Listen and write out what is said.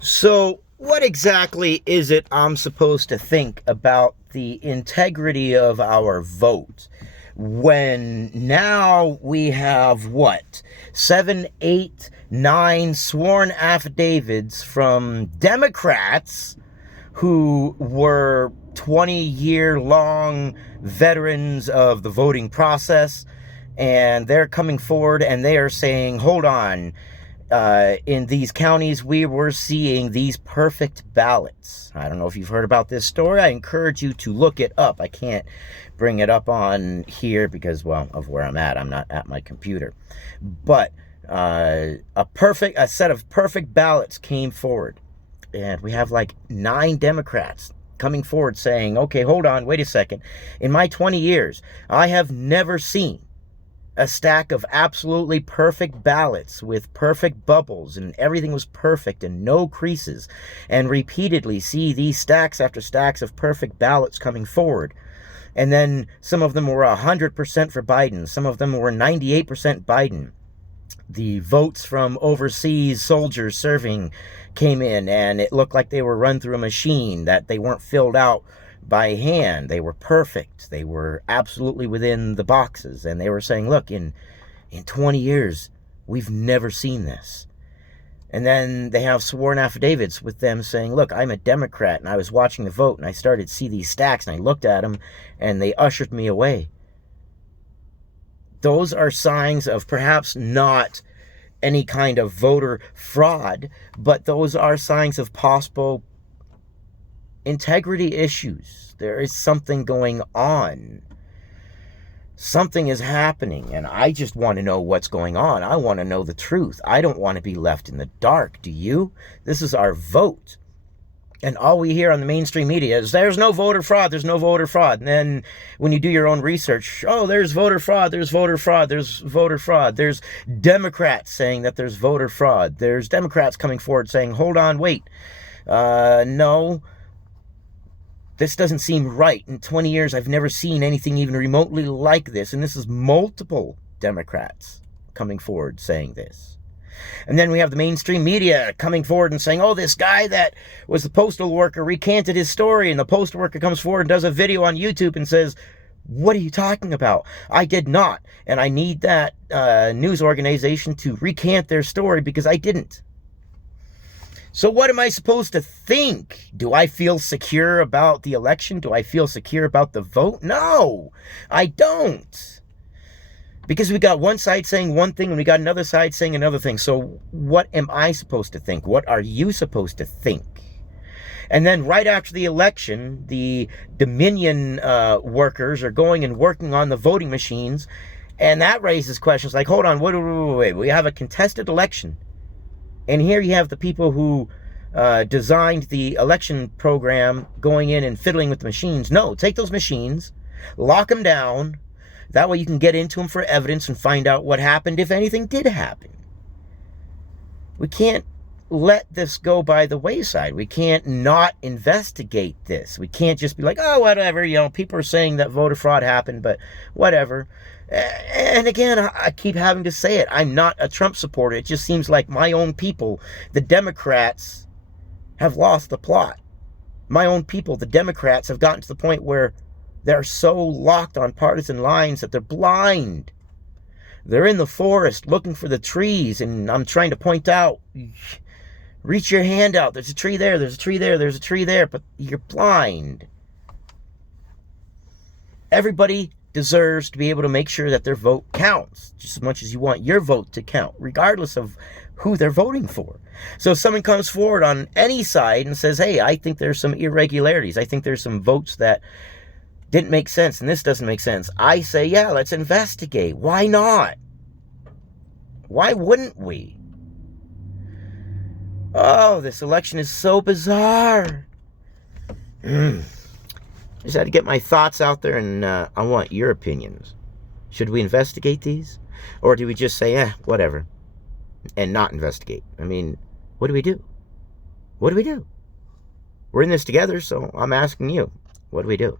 So, what exactly is it I'm supposed to think about the integrity of our vote when now we have what? 7, 8, 9 sworn affidavits from Democrats who were 20-year long veterans of the voting process, and they're coming forward and they are saying, hold on, in these counties, we were seeing these perfect ballots. I don't know if you've heard about this story. I encourage you to look it up. I can't bring it up on here because, well, of where I'm at. I'm not at my computer. But a set of perfect ballots came forward. And we have like 9 Democrats coming forward saying, okay, hold on, wait a second. In my 20 years, I have never seen a stack of absolutely perfect ballots with perfect bubbles and everything was perfect and no creases, and repeatedly see these stacks after stacks of perfect ballots coming forward. And then some of them were 100% for Biden. Some of them were 98% Biden. The votes from overseas soldiers serving came in, and it looked like they were run through a machine, that they weren't filled out by hand. They were perfect. They were absolutely within the boxes. And they were saying, look, in 20 years, we've never seen this. And then they have sworn affidavits with them saying, look, I'm a Democrat, and I was watching the vote, and I started to see these stacks, and I looked at them, and they ushered me away. Those are signs of perhaps not any kind of voter fraud, but those are signs of possible integrity issues. There is something going on. Something is happening, and I just want to know what's going on. I want to know the truth. I don't want to be left in the dark. Do you? This is our vote. And all we hear on the mainstream media is there's no voter fraud, there's no voter fraud. And then when you do your own research, oh, there's voter fraud, there's voter fraud, there's voter fraud. There's Democrats saying that there's voter fraud. There's Democrats coming forward saying, hold on, wait. No, this doesn't seem right. In 20 years, I've never seen anything even remotely like this. And this is multiple Democrats coming forward saying this. And then we have the mainstream media coming forward and saying, oh, this guy that was the postal worker recanted his story. And the postal worker comes forward and does a video on YouTube and says, what are you talking about? I did not. And I need that news organization to recant their story because I didn't. So what am I supposed to think? Do I feel secure about the election? Do I feel secure about the vote? No, I don't. Because we got one side saying one thing and we got another side saying another thing. So what am I supposed to think? What are you supposed to think? And then right after the election, the Dominion workers are going and working on the voting machines. And that raises questions like, hold on, wait. We have a contested election. And here you have the people who designed the election program going in and fiddling with the machines. No, take those machines, lock them down. That way you can get into them for evidence and find out what happened if anything did happen. We can't let this go by the wayside. We can't not investigate this. We can't just be like, oh, whatever, people are saying that voter fraud happened, but whatever. And again, I keep having to say it. I'm not a Trump supporter. It just seems like my own people, the Democrats, have lost the plot. My own people, the Democrats, have gotten to the point where they're so locked on partisan lines that they're blind. They're in the forest looking for the trees, and I'm trying to point out, reach your hand out. There's a tree there, there's a tree there, there's a tree there, but you're blind. Everybody deserves to be able to make sure that their vote counts just as much as you want your vote to count, regardless of who they're voting for. So if someone comes forward on any side and says, hey, I think there's some irregularities, I think there's some votes that didn't make sense and this doesn't make sense, I say, yeah, let's investigate. Why not? Why wouldn't we? Oh, this election is so bizarre. Just had to get my thoughts out there, and I want your opinions. Should we investigate these? Or do we just say, whatever, and not investigate? I mean, what do we do? What do we do? We're in this together, so I'm asking you, what do we do?